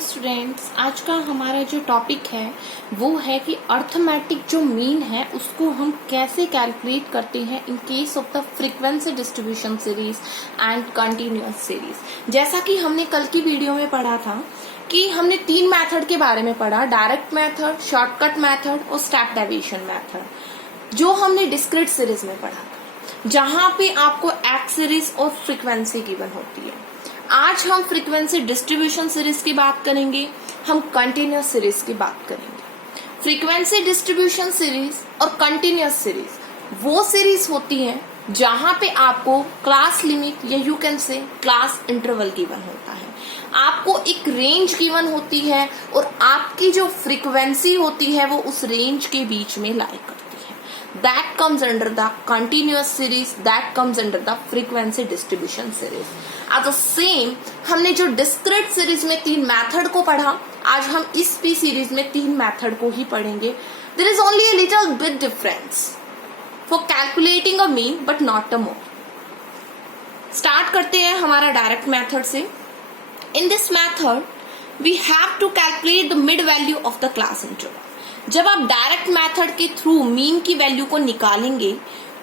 Students, आज का हमारा जो टॉपिक है वो है कि अर्थमेटिक जो मीन है उसको हम कैसे कैलकुलेट करते हैं in case of the frequency distribution series and continuous series. जैसा कि हमने कल की वीडियो में पढ़ा था कि हमने 3 मेथड के बारे में पढ़ा, डायरेक्ट मेथड, शॉर्टकट मेथड और स्टेप डेविएशन मेथड, जो हमने डिस्क्रीट सीरीज में पढ़ा था, जहां पे आपको एक्स सीरीज और फ्रीक्वेंसी गिवन होती है। आज हम फ्रीक्वेंसी डिस्ट्रीब्यूशन सीरीज की बात करेंगे, हम कंटिन्यूअस सीरीज की बात करेंगे। फ्रीक्वेंसी डिस्ट्रीब्यूशन सीरीज और कंटिन्यूअस सीरीज वो सीरीज होती है जहां पे आपको क्लास लिमिट या you can say class interval given होता है। आपको एक रेंज गिवन होती है और आपकी जो फ्रीक्वेंसी होती है वो उस रेंज के बीच में लाई करती है। That comes under the continuous series, that comes under the frequency distribution series. At the same हमने जो डिस्क्रीट सीरीज में 3 मेथड को पढ़ा, आज हम इस पी सीरीज में 3 मेथड को ही पढ़ेंगे। There is only a little bit difference for calculating a mean but not a more. Start करते हैं हमारा डायरेक्ट मेथड से। In this method we have to calculate the mid value of the class interval. जब आप direct method के through mean की value को निकालेंगे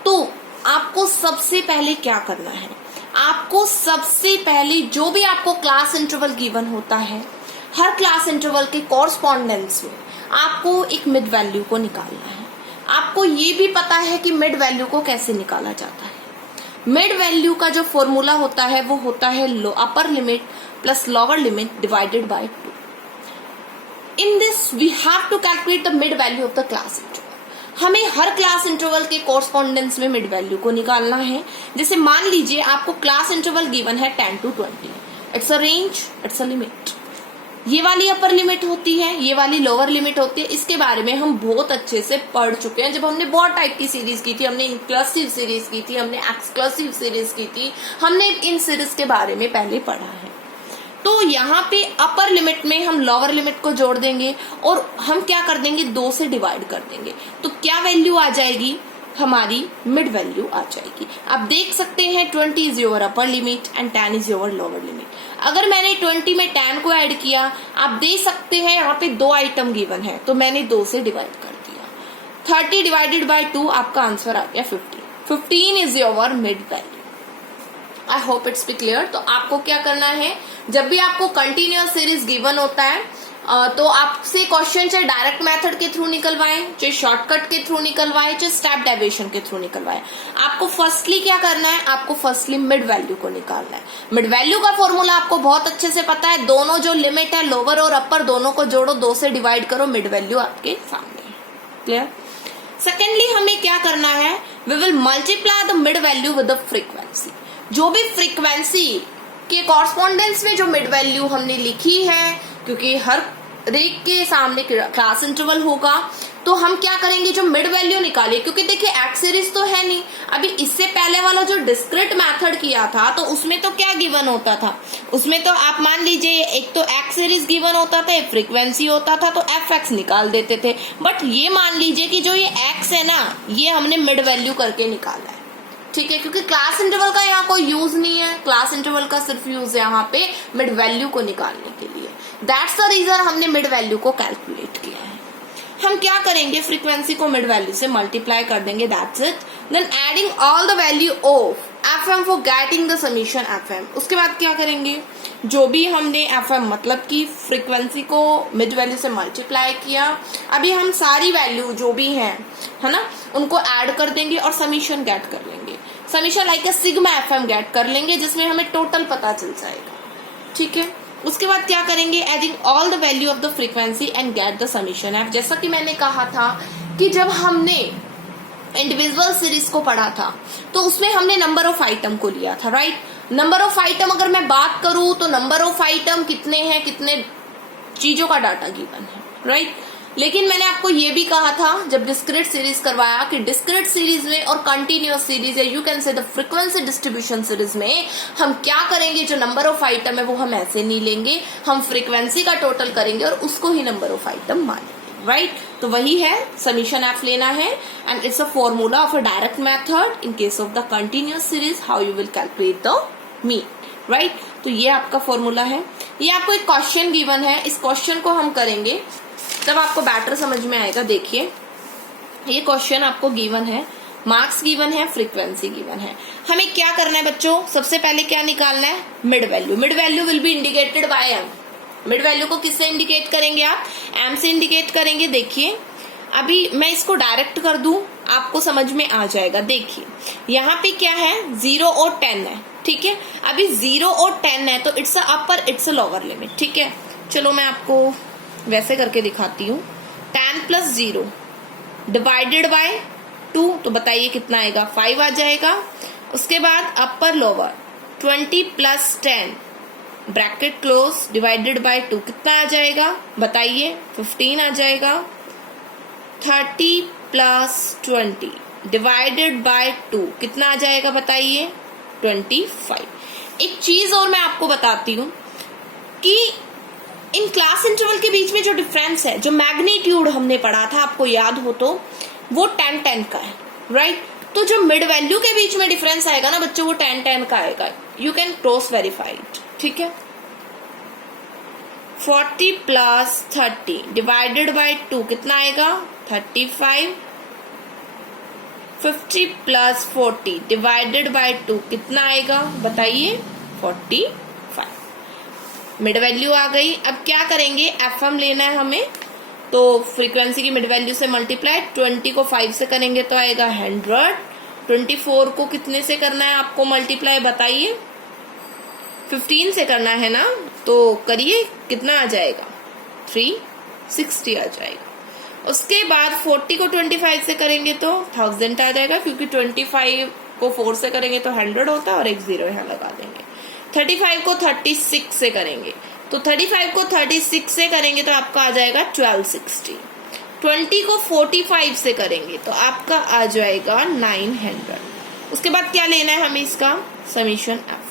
तो आपको सबसे पहले क्या करना है, आपको सबसे पहले जो भी आपको क्लास इंटरवल गिवन होता है, हर क्लास इंटरवल के कॉरस्पॉन्डेंस में आपको एक मिड वैल्यू को निकालना है। आपको ये भी पता है कि मिड वैल्यू को कैसे निकाला जाता है। मिड वैल्यू का जो फॉर्मूला होता है वो होता है upper limit plus lower limit divided by 2। In this we have to calculate the mid value of the class interval. हमें हर क्लास इंटरवल के कॉरस्पॉन्डेंस में मिड वैल्यू को निकालना है। जैसे मान लीजिए आपको क्लास इंटरवल गिवन है 10 to 20, it's a range, it's a limit. ये वाली अपर लिमिट होती है, ये वाली लोअर लिमिट होती है। इसके बारे में हम बहुत अच्छे से पढ़ चुके हैं। जब हमने बहुत टाइप की सीरीज की थी, हमने इंक्लूसिव सीरीज की थी, हमने एक्सक्लूसिव सीरीज की थी, हमने इन सीरीज के बारे में पहले पढ़ा है। तो यहाँ पे अपर लिमिट में हम लोअर लिमिट को जोड़ देंगे और हम क्या कर देंगे, 2 से डिवाइड कर देंगे। तो क्या वैल्यू आ जाएगी, हमारी मिड वैल्यू आ जाएगी। आप देख सकते हैं 20 is your upper limit and 10 is your lower limit. अगर मैंने 20 में 10 को ऐड किया, आप देख सकते हैं यहाँ पे 2 आइटम गिवन है तो मैंने 2 से डिवाइड कर दिया। 30 डिवाइडेड बाय 2 आपका आंसर आ गया 15। 15 is your mid value. I hope it's be clear. तो आपको क्या करना है, जब भी आपको कंटिन्यूअस सीरीज गिवन होता है तो आपसे क्वेश्चन चाहे डायरेक्ट मेथड के थ्रू निकलवाएं, चाहे शॉर्टकट के थ्रू निकलवाएं, चाहे स्टेप डेविएशन के थ्रू निकलवाएं, आपको फर्स्टली क्या करना है, आपको फर्स्टली मिड वैल्यू को निकालना है। मिड वैल्यू का फॉर्मूला आपको बहुत अच्छे से पता है। दोनों जो लिमिट है, लोअर और अपर, दोनों को जोड़ो, 2 से डिवाइड करो, मिड वैल्यू आपके सामने है। क्लियर। सेकेंडली हमें क्या करना है, we will multiply the mid value with the frequency. जो भी फ्रीक्वेंसी के कॉरस्पॉन्डेंस में जो मिड वैल्यू हमने लिखी है, क्योंकि हर रेक के सामने क्लास इंटरवल होगा, तो हम क्या करेंगे, जो मिड वैल्यू निकालिए। क्योंकि देखिए एक्स सीरीज तो है नहीं, अभी इससे पहले वाला जो डिस्क्रीट मेथड किया था तो उसमें तो क्या गिवन होता था, उसमें तो आप मान लीजिए एक तो एक्स सीरीज गिवन होता था, एक फ्रीक्वेंसी होता था, तो एफ एक्स निकाल देते थे। बट ये मान लीजिए कि जो ये एक्स है ना, ये हमने मिड वैल्यू करके निकाला है। ठीक है, क्योंकि क्लास इंटरवल का यहाँ कोई यूज नहीं है, क्लास इंटरवल का सिर्फ यूज है यहाँ पे मिड वैल्यू को निकालने के लिए। दैट्स द रीजन हमने मिड वैल्यू को कैलकुलेट किया है। हम क्या करेंगे, फ्रीक्वेंसी को मिड वैल्यू से मल्टीप्लाई कर देंगे, that's it. Then adding all the value of FM for getting the summation FM. उसके बाद क्या करेंगे, जो भी हमने एफएम मतलब कि फ्रीक्वेंसी को मिड वैल्यू से मल्टीप्लाई किया, अभी हम सारी वैल्यू जो भी है ना, उनको ऐड कर देंगे और समीशन गेट कर लेंगे। Summation like sigma FM get कर लेंगे, जिसमें हमें टोटल पता चल जाएगा। ठीक है, उसके बाद क्या करेंगे, adding all the value of the frequency and get the summation F. जैसा कि मैंने कहा था कि जब हमने इंडिविजुअल सीरीज को पढ़ा था तो उसमें हमने नंबर ऑफ आइटम को लिया था, राइट। नंबर ऑफ आइटम अगर मैं बात करूं तो नंबर ऑफ आइटम कितने हैं, कितने चीजों का डाटा गिवन है, राइट। लेकिन मैंने आपको ये भी कहा था जब डिस्क्रीट सीरीज करवाया कि डिस्क्रीट सीरीज में और कंटिन्यूअस सीरीज, या you can say the frequency distribution series में हम क्या करेंगे, जो नंबर ऑफ आइटम है वो हम ऐसे नहीं लेंगे, हम फ्रीक्वेंसी का टोटल करेंगे और उसको ही नंबर ऑफ आइटम मानेंगे, राइट। तो वही है, समीशन एफ लेना है and it's a formula of a direct method. In case of the continuous series how you will calculate the mean, right. तो ये आपका फॉर्मूला है। ये आपको एक क्वेश्चन गिवन है, इस क्वेश्चन को हम करेंगे तब आपको बेटर समझ में आएगा। देखिए ये क्वेश्चन आपको गिवन है, मार्क्स गिवन है, फ्रीक्वेंसी गिवन है। हमें क्या करना है बच्चों, सबसे पहले क्या निकालना है, mid value. Mid value will be indicated by M. Mid value को किससे इंडिकेट करेंगे आप, एम से इंडिकेट करेंगे। देखिए अभी मैं इसको डायरेक्ट कर दूं, आपको समझ में आ जाएगा। देखिए यहाँ पे क्या है, 0 और 10 है, ठीक है। अभी 0 और 10 है तो it's a upper, it's a lower limit, ठीक है। चलो मैं आपको वैसे करके दिखाती हूँ। 10 प्लस 0 डिवाइडेड बाय 2, तो बताइए कितना आएगा, 5 आ जाएगा। उसके बाद upper lower 20 plus 10 bracket close divided by 2 कितना आ जाएगा, बताइए 15 आ जाएगा। 30 प्लस 20 डिवाइडेड बाय 2 कितना आ जाएगा, बताइए 25। एक चीज और मैं आपको बताती हूँ कि इन क्लास इंटरवल के बीच में जो डिफरेंस है, जो मैग्नीट्यूड हमने पढ़ा था, आपको याद हो तो वो 10-10 का है, राइट। तो जो मिड वैल्यू के बीच में डिफरेंस आएगा ना बच्चों, वो 10-10 का आएगा। यू कैन क्रॉस वेरीफाइड, ठीक है। 40 प्लस 30 डिवाइडेड बाय 2 कितना आएगा, 35। 50 प्लस 40 डिवाइडेड बाय 2 कितना आएगा, बताइए 45। मिड वैल्यू आ गई। अब क्या करेंगे, एफएम लेना है हमें, तो फ्रीक्वेंसी की मिड वैल्यू से मल्टीप्लाई। 20 को 5 से करेंगे तो आएगा 100। 24 को कितने से करना है आपको मल्टीप्लाई, बताइए 15 से करना है ना, तो करिए कितना आ जाएगा, 360 आ जाएगा। उसके बाद 40 को 25 से करेंगे तो 1000 आ जाएगा, क्योंकि 25 को 4 से करेंगे तो 100 होता है और एक 0 यहाँ लगा देंगे। 35 को 36 से करेंगे तो 35 को 36 से करेंगे तो आपका आ जाएगा 1260। 20 को 45 से करेंगे तो आपका आ जाएगा 900। उसके बाद क्या लेना है हमें, इसका समीशन एफ।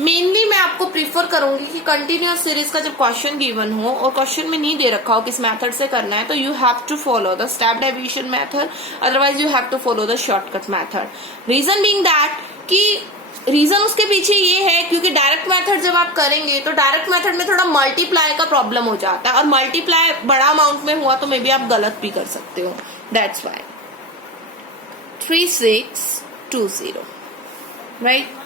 मेनली मैं आपको प्रीफर करूंगी कि कंटिन्यूअस सीरीज का जब क्वेश्चन गिवन हो और क्वेश्चन में नहीं दे रखा हो किस मेथड से करना है, तो you have to follow the step deviation method, otherwise you have to follow the shortcut method. Reason being that कि रीजन उसके पीछे ये है क्योंकि डायरेक्ट मेथड जब आप करेंगे तो डायरेक्ट मेथड में थोड़ा मल्टीप्लाई का प्रॉब्लम हो जाता है, और मल्टीप्लाई बड़ा अमाउंट में हुआ तो मे बी आप गलत भी कर सकते हो। That's why 3620, right.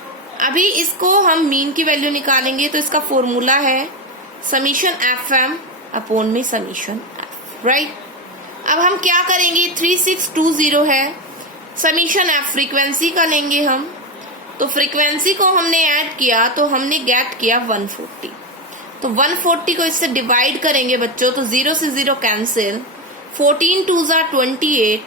अभी इसको हम मीन की वैल्यू निकालेंगे तो इसका फॉर्मूला है समीशन एफ एम अपॉन में समीशन एफ, राइट। अब हम क्या करेंगे, 3620 है, समीशन एफ फ्रीक्वेंसी का लेंगे हम, तो फ्रीक्वेंसी को हमने ऐड किया तो हमने गेट किया 140। तो 140 को इससे डिवाइड करेंगे बच्चों तो 0 से 0 कैंसिल, 14 2 ज़ा 28,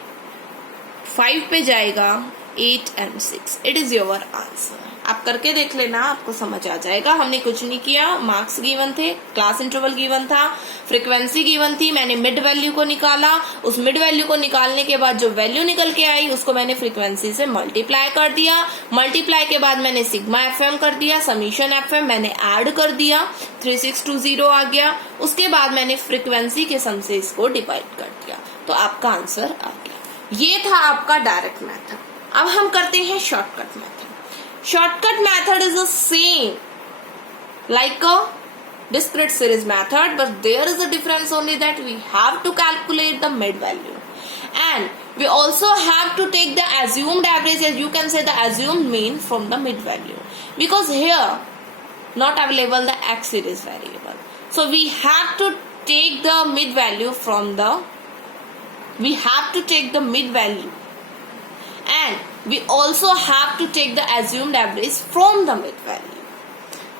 5 पे जाएगा 8 and 6। It is your answer. आप करके देख लेना, आपको समझ आ जाएगा। हमने कुछ नहीं किया, मार्क्स गिवन थे, क्लास इंटरवल गिवन था, फ्रीक्वेंसी गिवन थी, मैंने मिड वैल्यू को निकाला। उस मिड वैल्यू को निकालने के बाद जो वैल्यू निकल के आई उसको मैंने फ्रीक्वेंसी से मल्टीप्लाई कर दिया। मल्टीप्लाई के बाद मैंने सिग्मा एफएम कर दिया, समीशन एफएम मैंने ऐड कर दिया, 3620 आ गया। उसके बाद मैंने फ्रीक्वेंसी के सम से इसको डिवाइड कर दिया, तो आपका आंसर आ गया। ये था आपका डायरेक्ट मेथड। अब हम करते हैं shortcut method. Shortcut method is the same like a discrete series method, but there is a difference only that we have to calculate the mid value and we also have to take the assumed average, as you can say the assumed mean from the mid value, because here not available the x series variable, so we have to take the mid value from the mid value and we also have to take the assumed average from the mid value.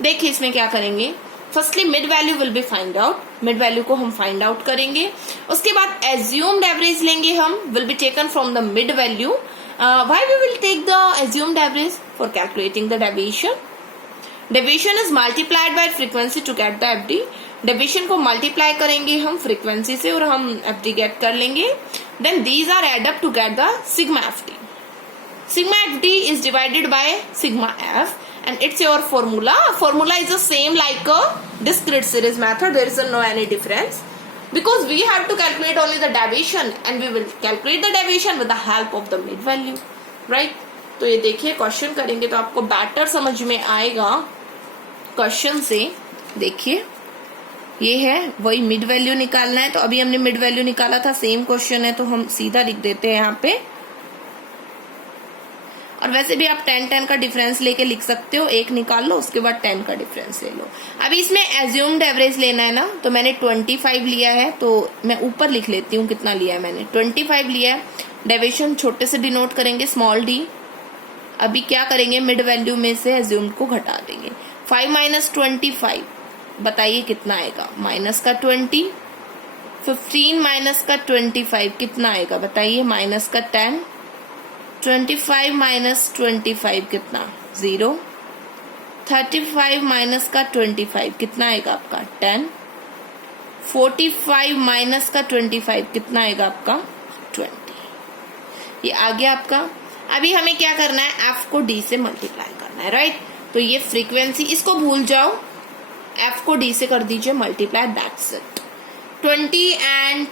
देखिए इसमें क्या करेंगे, firstly mid value will B find out, mid value को हम find out करेंगे। उसके बाद assumed average लेंगे हम, will be taken from the mid value. Why we will take the assumed average? For calculating the deviation. Deviation is multiplied by frequency to get the FD. Deviation को multiply करेंगे हम frequency से और हम FD gate कर लेंगे। Then these are add up to get the sigma FD. Sigma FD is divided by sigma F and it's your formula. Formula is the same like a discrete series method. There is no any difference because we have to calculate only the deviation and we will calculate the deviation with the help of the mid value, right? तो ये देखिए question करेंगे तो आपको better समझ में आएगा question से देखिए ये है, वही मिड वैल्यू निकालना है। तो अभी हमने मिड वैल्यू निकाला था, सेम क्वेश्चन है तो हम सीधा लिख देते हैं यहाँ पे। और वैसे भी आप 10 का डिफरेंस लेके लिख सकते हो, एक निकाल लो उसके बाद 10 का डिफरेंस ले लो। अभी इसमें एज्यूम्ड एवरेज लेना है ना, तो मैंने 25 लिया है, तो मैं ऊपर लिख लेती हूँ कितना लिया है मैंने, 25 लिया है। डेविएशन छोटे से डिनोट करेंगे, स्मॉल डी। अभी क्या करेंगे, मिड वैल्यू में से एज्यूम्ड को घटा देंगे। 5 माइनस 25 बताइए कितना आएगा, माइनस का 20। 15 माइनस का 25 कितना आएगा बताइए, माइनस का 10। 25 माइनस 25 कितना, 0। 35 माइनस का 25 कितना आएगा आपका, 10। 45 माइनस का 25 कितना आएगा आपका, 20। ये आ गया आपका। अभी हमें क्या करना है, एफ को डी से मल्टीप्लाई करना है, राइट। तो ये फ्रीक्वेंसी, इसको भूल जाओ, एफ को डी से कर दीजिए multiply, that's it. 20 and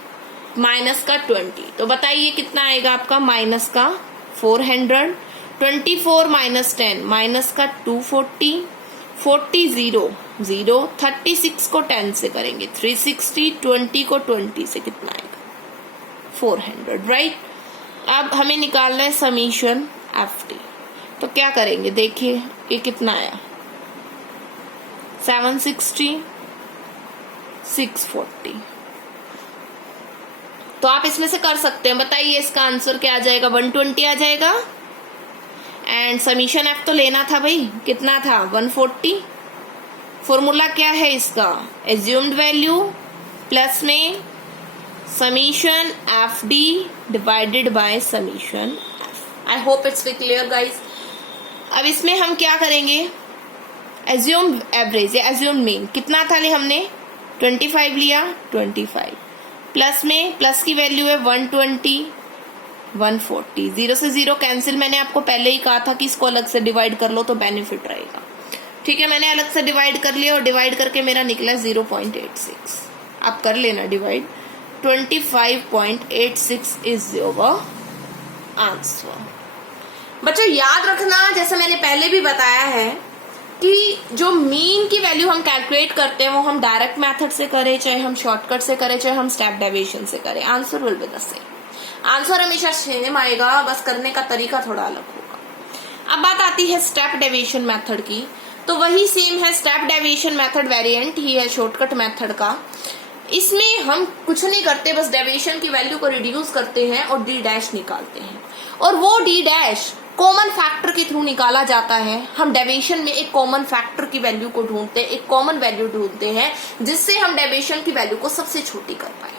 minus का 20, तो बताइए कितना आएगा आपका, माइनस का 400। 24 माइनस 10 माइनस का 240। 40 0 0। 36 को 10 से करेंगे 360। 20 को 20 से कितना आएगा, 400, राइट। अब हमें निकालना है समीशन एफ डी। तो क्या करेंगे, देखिए ये कितना आया, 760 640। तो आप इसमें से कर सकते हैं, बताइए इसका आंसर क्या आ जाएगा, 120 आ जाएगा। एंड समीशन एफ तो लेना था भाई, कितना था, 140। फॉर्मूला क्या है इसका, एज्यूम्ड वैल्यू प्लस में summation F D divided by summation F. I hope it's clear guys. अब इसमें हम क्या करेंगे, एज्यूम्ड एवरेज या एज्यूम्ड मीन कितना था ले हमने, 25 लिया, 25 प्लस में, प्लस की वैल्यू है 120 140। 0 से 0 कैंसिल, मैंने आपको पहले ही कहा था कि इसको अलग से डिवाइड कर लो तो बेनिफिट रहेगा। ठीक है, मैंने अलग से डिवाइड कर लिया और डिवाइड करके मेरा निकला 0.86। आप कर लेना डिवाइड। 25.86 is your answer. बच्चों याद रखना, जैसे मैंने पहले भी बताया है कि जो मीन की वैल्यू हम कैलकुलेट करते हैं वो हम डायरेक्ट मेथड से करें, चाहे हम शॉर्टकट से करें, चाहे हम स्टेप डेविएशन से करें, answer will be the same. Answer हमेशा सेम आएगा, बस करने का तरीका थोड़ा अलग होगा। अब बात आती है स्टेप डेविएशन मेथड की, तो वही सेम है, स्टेप डेविएशन मेथड वेरिएंट ही है शॉर्टकट मेथड का। इसमें हम कुछ नहीं करते, बस डेविएशन की वैल्यू को रिड्यूस करते हैं और डी डैश निकालते हैं, और वो डी डैश कॉमन फैक्टर के थ्रू निकाला जाता है। हम डेविएशन में एक कॉमन फैक्टर की वैल्यू को ढूंढते हैं, एक कॉमन वैल्यू ढूंढते हैं जिससे हम डेविएशन की वैल्यू को सबसे छोटी कर पाए।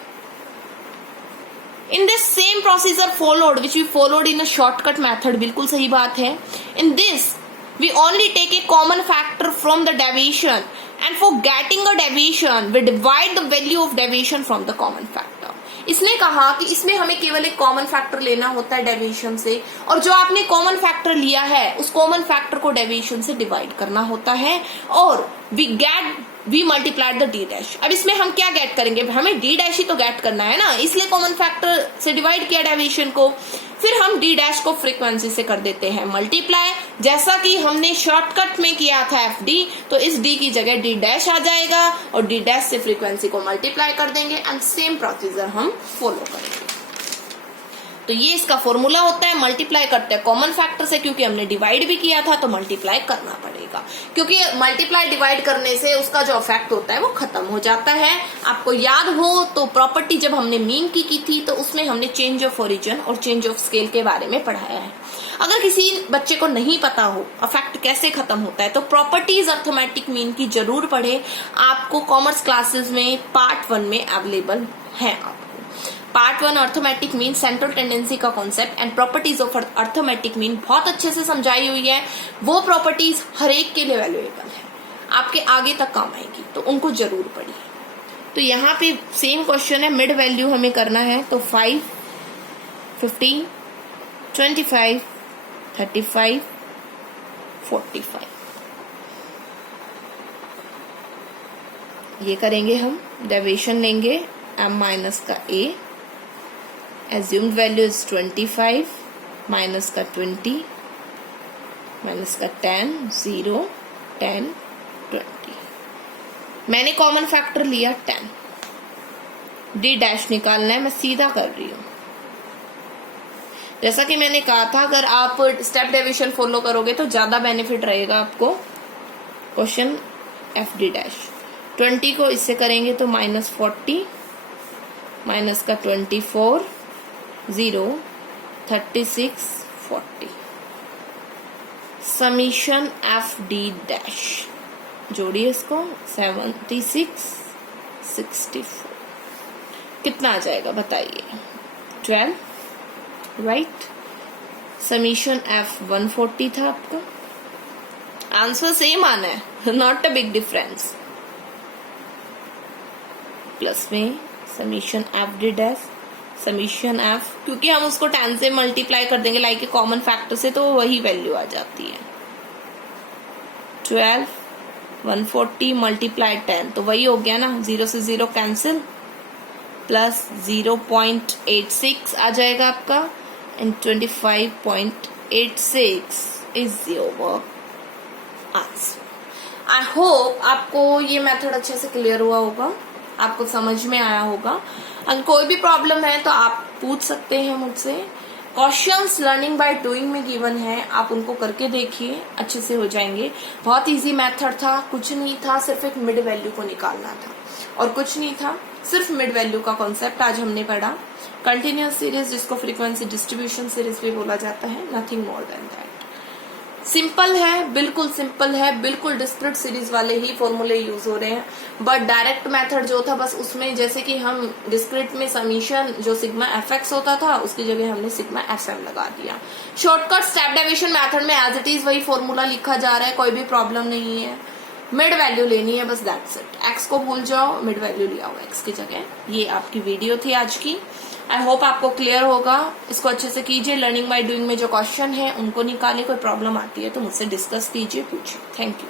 In this same procedure followed which we followed in a shortcut method, बिल्कुल सही बात है। In this we only take a common factor from the deviation, and for getting a deviation we divide the value of deviation from the common factor. इसने कहा कि इसमें हमें केवल एक कॉमन फैक्टर लेना होता है डेविएशन से, और जो आपने कॉमन फैक्टर लिया है उस कॉमन फैक्टर को डेविएशन से डिवाइड करना होता है, और we multiplied the D dash. अब इसमें हम क्या गेट करेंगे, हमें डी डैश ही तो गेट करना है ना, इसलिए कॉमन फैक्टर से डिवाइड किया डेविएशन को, फिर हम डी डैश को फ्रीक्वेंसी से कर देते हैं मल्टीप्लाई, जैसा कि हमने शॉर्टकट में किया था एफ डी। तो इस डी की जगह डी डैश आ जाएगा और डी डैश से फ्रीक्वेंसी को मल्टीप्लाई कर देंगे, एंड सेम प्रोसीजर हम फॉलो करेंगे। तो ये इसका फॉर्मूला होता है, मल्टीप्लाई करते हैं कॉमन फैक्टर से, क्योंकि हमने डिवाइड भी किया था तो मल्टीप्लाई करना पड़ेगा, क्योंकि मल्टीप्लाई डिवाइड करने से उसका जो इफेक्ट होता है वो खत्म हो जाता है। आपको याद हो तो प्रॉपर्टी जब हमने मीन की थी तो उसमें हमने चेंज ऑफ ओरिजिन और चेंज ऑफ स्केल के बारे में पढ़ाया है। अगर किसी बच्चे को नहीं पता हो इफेक्ट कैसे खत्म होता है तो प्रॉपर्टीज अर्थमेटिक मीन की जरूर पढ़े, आपको कॉमर्स क्लासेस में पार्ट 1 में अवेलेबल है। Part 1 arithmetic mean, central tendency का concept and properties of arithmetic mean बहुत अच्छे से समझाई हुई है। वो प्रॉपर्टीज हर एक के लिए वैल्यूएबल है, आपके आगे तक काम आएगी, तो उनको जरूर पढ़िए। तो यहाँ पे सेम क्वेश्चन है, मिड वैल्यू हमें करना है, तो 5 15 25 35 45 ये करेंगे हम। डेविएशन लेंगे m माइनस का a, assumed value is 25 minus का 20 माइनस का 10 0 10 20। मैंने कॉमन फैक्टर लिया 10, डी डैश निकालना है, मैं सीधा कर रही हूं। जैसा कि मैंने कहा था, अगर आप स्टेप डेविएशन फॉलो करोगे तो ज्यादा बेनिफिट रहेगा आपको। क्वेश्चन एफ डी डैश 20 को इससे करेंगे तो -40, माइनस का 24, 0, 36, 40, समीशन एफ डी डैश जोड़िए इसको 76, 64, कितना आ जाएगा बताइए? 12, राइट। समीशन एफ 140 था आपका, आंसर सेम आना है, not a big difference. Plus में summation F D dash, summation F, क्योंकि हम उसको 10 से मल्टीप्लाई कर देंगे लाइक ए कॉमन फैक्टर से, तो वही वैल्यू आ जाती है। 12, 140 मल्टीप्लाई 10, तो वही हो गया ना, 0 से 0 कैंसिल, प्लस 0.86 आ जाएगा आपका, and 25.86 is your answer. I hope आपको ये मेथड अच्छे से क्लियर हुआ होगा, आपको समझ में आया होगा। अगर कोई भी प्रॉब्लम है तो आप पूछ सकते हैं मुझसे। क्वेश्चंस लर्निंग बाय डूइंग में गिवन है, आप उनको करके देखिए, अच्छे से हो जाएंगे। बहुत इजी मेथड था, कुछ नहीं था, सिर्फ एक मिड वैल्यू को निकालना था और कुछ नहीं था, सिर्फ मिड वैल्यू का कॉन्सेप्ट आज हमने पढ़ा। कंटिन्यूअस सीरीज, जिसको फ्रीक्वेंसी डिस्ट्रीब्यूशन सीरीज भी बोला जाता है, nothing more than that. Simple है, बिल्कुल सिंपल है, बिल्कुल डिस्क्रीट सीरीज वाले ही फॉर्मूले यूज हो रहे हैं, बट डायरेक्ट मेथड जो था बस उसमें जैसे कि हम डिस्क्रीट में समीशन जो सिग्मा एफ एक्स होता था उसकी जगह हमने सिग्मा एफ एम लगा दिया। शॉर्टकट स्टेप डेविएशन मेथड में एज इट इज वही फॉर्मूला लिखा जा रहा है, कोई भी प्रॉब्लम नहीं है। मिड वैल्यू लेनी है बस, दैट्स इट। एक्स को भूल जाओ, मिड वैल्यू लिया हो एक्स की जगह। ये आपकी वीडियो थी आज की, आई होप आपको क्लियर होगा। इसको अच्छे से कीजिए, लर्निंग बाय डूइंग में जो क्वेश्चन है उनको निकालिए, कोई प्रॉब्लम आती है तो मुझसे डिस्कस कीजिए, पूछिए। Thank you.